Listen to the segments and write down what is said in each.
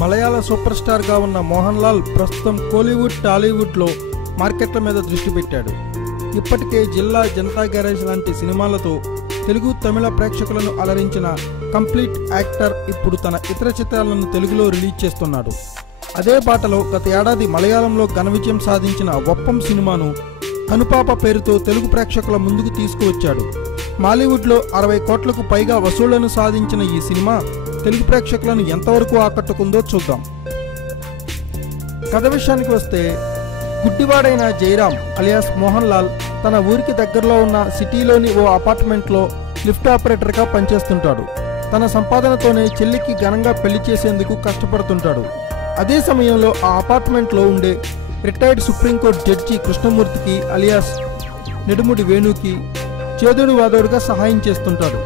మలయాళ super స్టార్గా ఉన్న మోహన్ లాల్ ప్రస్తుతం కోలీవుడ్, టాలీవుడ్లో మార్కెట్ల మీద దృష్టి పెట్టాడు. ఇప్పటికే జిల్లా, జనతా గ్యారేజ్ లాంటి సినిమాలతో తెలుగు, తమిళ ప్రేక్షకులను అలరించిన కంప్లీట్ యాక్టర్ ఇప్పుడు తన ఇతర చిత్రాలను తెలుగులో రిలీజ్ చేస్తున్నాడు. అదే బాటలో గత ఏడాది మలయాళంలో ఘన విజయం సాధించిన ఒప్పం సినిమాను కనుపాప పేరుతో తెలుగు ప్రేక్షకుల ముందుకు తీసుకువచ్చాడు. మాలీవుడ్లో 60 కోట్లకు పైగా వసూళ్లను సాధించిన ఈ సినిమా తెలుగు ప్రేక్షకులను ఎంతవరకు ఆకట్టుకుందో చూద్దాం. కథ విషయానికి వస్తే, గుడ్డివాడైన జయరాం అలియాస్ మోహన్ లాల్ తన ఊరికి దగ్గరలో ఉన్న సిటీలోని ఓ అపార్ట్మెంట్లో లిఫ్ట్ ఆపరేటర్గా పనిచేస్తుంటాడు. తన సంపాదనతోనే చెల్లికి ఘనంగా పెళ్లి చేసేందుకు కష్టపడుతుంటాడు. అదే సమయంలో ఆ అపార్ట్మెంట్లో ఉండే రిటైర్డ్ సుప్రీంకోర్టు జడ్జి కృష్ణమూర్తికి అలియాస్ నెడుముడి వేణుకి చేదోడు వాదోడుగా సహాయం చేస్తుంటాడు.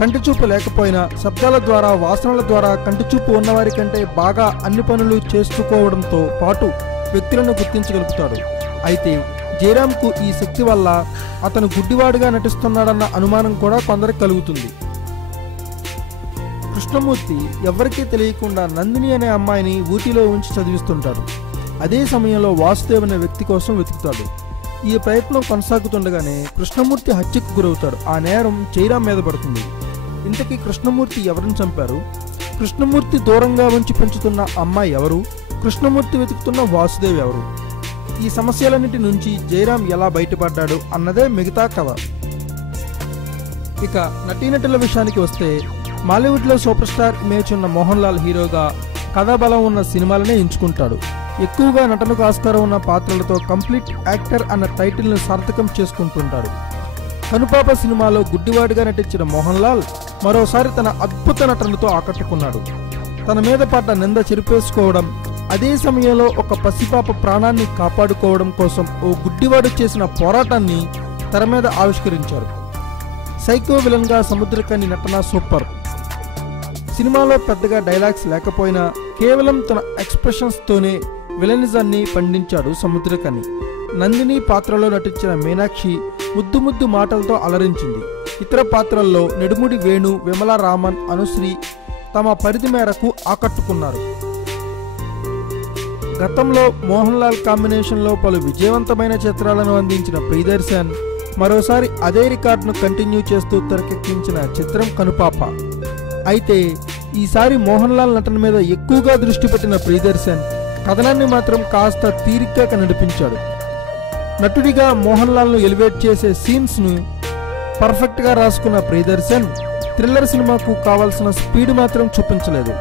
కంటిచూపు లేకపోయినా శబ్దాల ద్వారా, వాసనల ద్వారా కంటిచూపు ఉన్నవారి కంటే బాగా అన్ని పనులు చేసుకోవడంతో పాటు వ్యక్తులను గుర్తించగలుగుతాడు. అయితే జయరాంకు ఈ శక్తి వల్ల అతను గుడ్డివాడుగా నటిస్తున్నాడన్న అనుమానం కూడా కొందరికి కలుగుతుంది. కృష్ణమూర్తి ఎవరికీ తెలియకుండా నందిని అనే అమ్మాయిని ఊటీలో ఉంచి చదివిస్తుంటాడు. అదే సమయంలో వాసుదేవ్ అనే వ్యక్తి కోసం వెతుకుతాడు. ఈ ప్రయత్నం కొనసాగుతుండగానే కృష్ణమూర్తి హత్యకు గురవుతాడు. ఆ నేరం జయరాం మీద పడుతుంది. ఇంతకీ కృష్ణమూర్తి ఎవరిని చంపారు? కృష్ణమూర్తి దూరంగా ఉంచి పెంచుతున్న అమ్మాయి ఎవరు? కృష్ణమూర్తి వెతుకుతున్న వాసుదేవ్ ఎవరు? ఈ సమస్యలన్నిటి నుంచి జయరాం ఎలా బయటపడ్డాడు అన్నదే మిగతా కథ. ఇక నటీనటుల విషయానికి వస్తే, మాలీవుడ్లో సూపర్ స్టార్ ఇమేజ్ ఉన్న మోహన్ లాల్ హీరోగా కథాబలం ఉన్న సినిమాలనే ఎంచుకుంటాడు. ఎక్కువగా నటనకు ఆస్కారం ఉన్న పాత్రలతో కంప్లీట్ యాక్టర్ అన్న టైటిల్ను సార్థకం చేసుకుంటుంటాడు. కనుపాప సినిమాలో గుడ్డివాడిగా నటించిన మోహన్ లాల్ మరోసారి తన అద్భుత నటనతో ఆకట్టుకున్నాడు. తన మీద పడ్డ నింద చెరిపేసుకోవడం, అదే సమయంలో ఒక పసిపాప ప్రాణాన్ని కాపాడుకోవడం కోసం ఓ గుడ్డివాడు చేసిన పోరాటాన్ని తెర మీద ఆవిష్కరించారు. సైకో విలన్గా సముద్రకని నటన సూపర్. సినిమాలో పెద్దగా డైలాగ్స్ లేకపోయినా కేవలం తన ఎక్స్ప్రెషన్స్తోనే విలనిజాన్ని పండించాడు సముద్రకని. నందిని పాత్రలో నటించిన మీనాక్షి ముద్దు ముద్దు మాటలతో అలరించింది. ఇతర పాత్రల్లో నెడుముడి వేణు, విమలా రామన్, అనుశ్రీ తమ పరిధి మేరకు ఆకట్టుకున్నారు. గతంలో మోహన్ లాల్ కాంబినేషన్లో పలు విజయవంతమైన చిత్రాలను అందించిన ప్రియదర్శన్ మరోసారి అదే రికార్డును కంటిన్యూ చేస్తూ తెరకెక్కించిన చిత్రం కనుపాప. అయితే ఈసారి మోహన్ లాల్ నటన మీద ఎక్కువగా దృష్టి పెట్టిన ప్రియదర్శన్ కథనాన్ని మాత్రం కాస్త తీరిగ్గా నడిపించాడు. నటుడిగా మోహన్ లాల్ను ఎలివేట్ చేసే సీన్స్ను పర్ఫెక్ట్గా రాసుకున్న ప్రియదర్శన్ థ్రిల్లర్ సినిమాకు కావాల్సిన స్పీడ్ మాత్రం చూపించలేదు.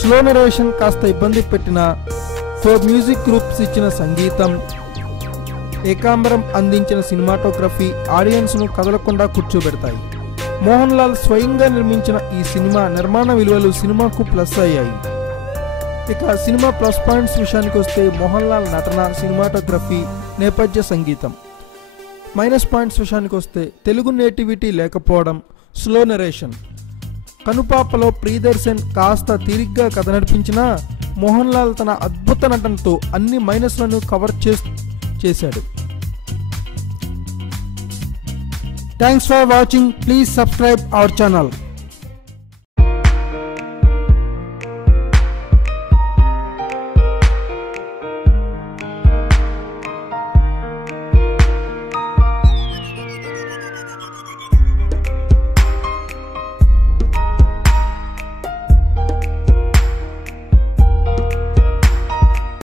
స్లో నరేషన్ కాస్త ఇబ్బంది పెట్టిన 4 మ్యూజిక్ గ్రూప్స్ ఇచ్చిన సంగీతం, ఏకాంబరం అందించిన సినిమాటోగ్రఫీ ఆడియన్స్ను కదలకుండా కూర్చోబెడతాయి. మోహన్ లాల్ స్వయంగా నిర్మించిన ఈ సినిమా నిర్మాణ విలువలు సినిమాకు ప్లస్ అయ్యాయి. ఇక సినిమా ప్లస్ పాయింట్స్ విషయానికి వస్తే, మోహన్ లాల్ నటన, సినిమాటోగ్రఫీ, నేపథ్య సంగీతం. మైనస్ పాయింట్స్ విషయానికి వస్తే, తెలుగు నేటివిటీ లేకపోవడం, స్లో నరేషన్. కనుపాపలో ప్రియదర్శన్ కాస్త తీరిగ్గా కథ నడిపించినా మోహన్ లాల్ తన అద్భుత నటనతో అన్ని మైనస్లను కవర్ చేశాడు. Thanks for watching. Please subscribe our channel.